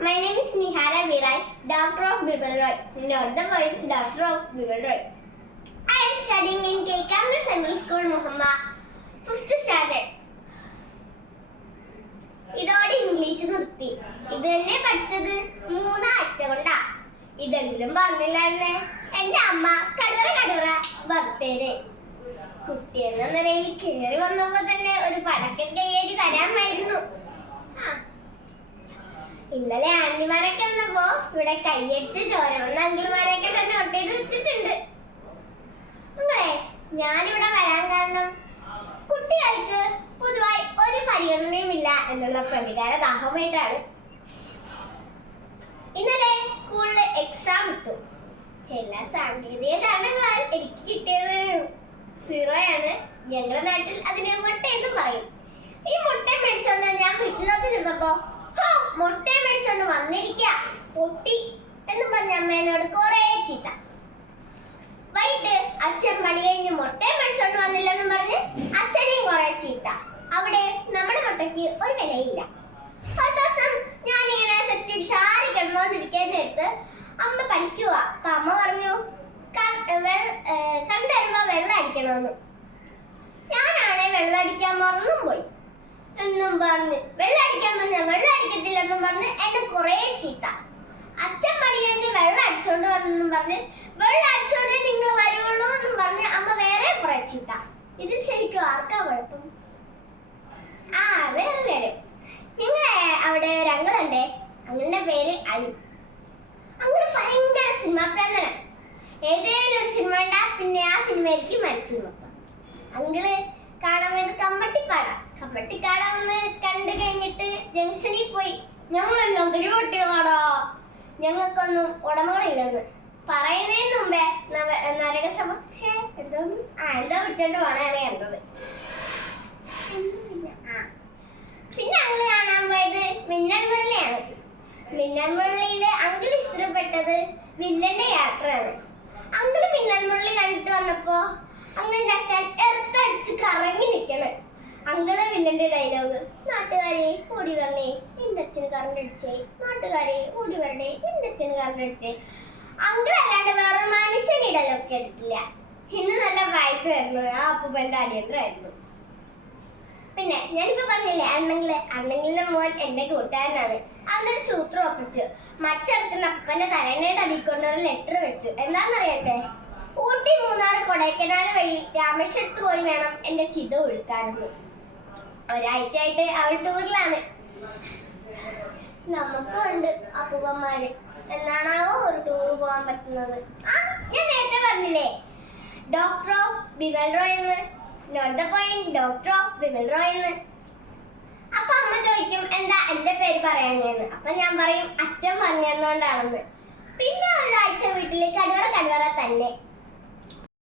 My name is Nihara Virai, Doctor of Bibelroy, not the boy, Doctor of Bibelroy. I am studying in Kekamil Central School, Muhamma, 5th standard. ഇതോടെ English നിർത്തി. ഇത് തന്നെ പഠിച്ചത് 3 ആഴ്ച കൊണ്ടാ. ഇതെങ്കിലും പറഞ്ഞില്ലായിരുന്നേ എന്റെ അമ്മ കടവറ ഭർത്തേനെ. കുട്ടിയെന്ന നിലയിൽ കയറി വന്നപ്പോ തന്നെ ഒരു പടക്കം കയ്യേടി തരാമായിരുന്നു. ഇന്നലെ ആന്റിമാരൊക്കെ വന്നപ്പോ ഇവിടെ കയ്യടിച്ച് ചോരവന്ന അങ്കിൾമാരെയൊക്കെ തന്നെ ഒട്ടേത് വെച്ചിട്ടുണ്ട്. നിങ്ങളെ ഞാനിവിടെ വരാൻ കാരണം കുട്ടികൾക്ക് പൊതുവായി ഒരു പരിഗണനയും ഇല്ല എന്നുള്ള പ്രതികാര ദാഹമായിട്ടാണ്. ഇന്നലെ സ്കൂളില് എക്സാം ഇട്ടു. ചില സാങ്കേതിക കാരണങ്ങളാൽ എനിക്ക് കിട്ടിയത് 0 ആണ്. ഞങ്ങളുടെ നാട്ടിൽ അതിന് മുട്ടയെന്നും പറയും. ഈ മുട്ട മേടിച്ചോണ്ട് ഞാൻ വീട്ടിലോട്ട് ചെന്നപ്പോ മുട്ട മേടിച്ചോണ്ട് വന്നിരിക്ക പൊട്ടി എന്ന് പറഞ്ഞ അമ്മേനോട് കുറെ ചീത്ത. വൈകിട്ട് അച്ഛൻ പണി കഴിഞ്ഞ് മുട്ട മേടിച്ചോണ്ട് വന്നില്ലെന്നും പറഞ്ഞ് അച്ഛനെയും കുറെ ചീത്ത. അവിടെ നമ്മുടെ മുട്ടയ്ക്ക് ഒരു വിലയില്ല. ഒരു ദിവസം ഞാനിങ്ങനെ സെറ്റിൽ ചാരി കിടന്നോണ്ടിരിക്കാൻ നേരത്ത് അമ്മ പഠിക്കുക. അപ്പൊ അമ്മ പറഞ്ഞു കണ്ടു വരുമ്പോ വെള്ളം അടിക്കണമെന്ന്. ഞാനാണെ വെള്ളം അടിക്കാൻ മറന്നും പോയി എന്നും പറഞ്ഞ് വെള്ളം അടിക്കാൻ പറഞ്ഞ വെള്ളം അടിക്കത്തില്ലെന്നും പറഞ്ഞ് എന്നെ കുറെ ചീത്ത. അച്ഛൻ പണി കഴിഞ്ഞ് വെള്ളം അടിച്ചോണ്ട് വന്നെന്നും പറഞ്ഞ് വെള്ളം അടിച്ചോണ്ടേ നിങ്ങൾ വരുള്ളൂ എന്നും പറഞ്ഞ് അമ്മ വേറെ കുറെ ചീത്ത. ഇത് ശരിക്കും ആർക്കാ കുഴപ്പം? വേറെ കാര്യം, നിങ്ങളെ അവിടെ ഒരു അങ്കിളുണ്ടേ. അങ്കിളിന്റെ പേര് അനു. അങ്കിള് ഭയങ്കര സിനിമ പ്രാന്തനാണ്. ഏതേലും ഒരു സിനിമ ഉണ്ടാ പിന്നെ ആ സിനിമയായിരിക്കും മനസ്സിൽ മൊത്തം. അങ്കിള് കാണാൻ പോയത് കമ്പട്ടിക്കാടാ വന്ന് കണ്ടു കഴിഞ്ഞിട്ട് ജംഗ്ഷനിൽ പോയി ഞങ്ങളെല്ലാം തിരുവട്ടികളാടാ, ഞങ്ങൾക്കൊന്നും ഉടമകളില്ലെന്ന് പറയുന്നതിന് മുമ്പേ നരകസഭ എന്തോ വിളിച്ചോണ്ട് പോണാണ് കണ്ടത്. പിന്നെ അങ്കിള് കാണാൻ പോയത് മിന്നൽ മുരളിയാണ്. മിന്നൽ മുരളിയില് അങ്കിള് ഇഷ്ടപ്പെട്ടത് വില്ലന്റെ യാത്രയാണ്. അങ്കിള് മിന്നൽ മുരളി കണ്ടിട്ട് വന്നപ്പോ അങ്കിളിന്റെ അച്ഛൻ എർത്തടിച്ച് കറങ്ങി നിക്കണ്. അങ്കിള് വില്ലന്റെ ഡയലോഗ്, നാട്ടുകാരെ ഓടി വരണേ എന്റെ അച്ഛന് കറണ്ട് അടിച്ചേ, നാട്ടുകാരെ ഓടി വരണേ എന്റെ അച്ഛന് കറണ്ട് അടിച്ചേ. അങ്കിൾ അല്ലാണ്ട് വേറെ മനുഷ്യന് ഡയലോഗ് കേട്ടിട്ടില്ല. ഇന്ന് നല്ല വയസ്സായിരുന്നു. ആ അപ്പൂപ്പന്റെ അടിയന്തരായിരുന്നു. പിന്നെ ഞാനിപ്പോ പറഞ്ഞില്ലേ അണ്ണങ്ങളുടെ മോൻ എന്റെ കൂട്ടുകാരനാണ്. അവനൊരു സൂത്രം ഒപ്പിച്ചു. മച്ചടക്കുന്ന അപ്പന്റെ തലേനയുടെ അടിക്കൊണ്ട് ഒരു ലെറ്റർ വെച്ചു. എന്താണെന്നറിയട്ടെ, ഊട്ടി, മൂന്നാർ, കൊടൈക്കനാൽ വഴി രാമേശ്വരത്ത് പോയി വേണം എന്റെ ചിത ഒഴുക്കാനെന്ന്. ഒരാഴ്ചയായിട്ട് അവൾ ടൂറിലാണ്. നമുക്കും ഉണ്ട് അപ്പൂപ്പന്മാര്. എന്നാണാവോ ഒരു ടൂർ പോകാൻ പറ്റുന്നത്. ഞാൻ നേരത്തെ പറഞ്ഞില്ലേ ഡോക്ടർ ഓഫ് ബിബൽറോയ് എന്ന്. Not the point, doctor of ബിബൽറോയ് എന്ന്. അപ്പൊ അമ്മ ചോദിക്കും എന്താ എന്റെ പേര് പറയാഞ്ഞെന്ന്. അപ്പൊ ഞാൻ പറയും അച്ഛൻ പറഞ്ഞുകൊണ്ടാണെന്ന്. പിന്നെ ഒരാഴ്ച വീട്ടിലേക്ക് കടവറ തന്നെ.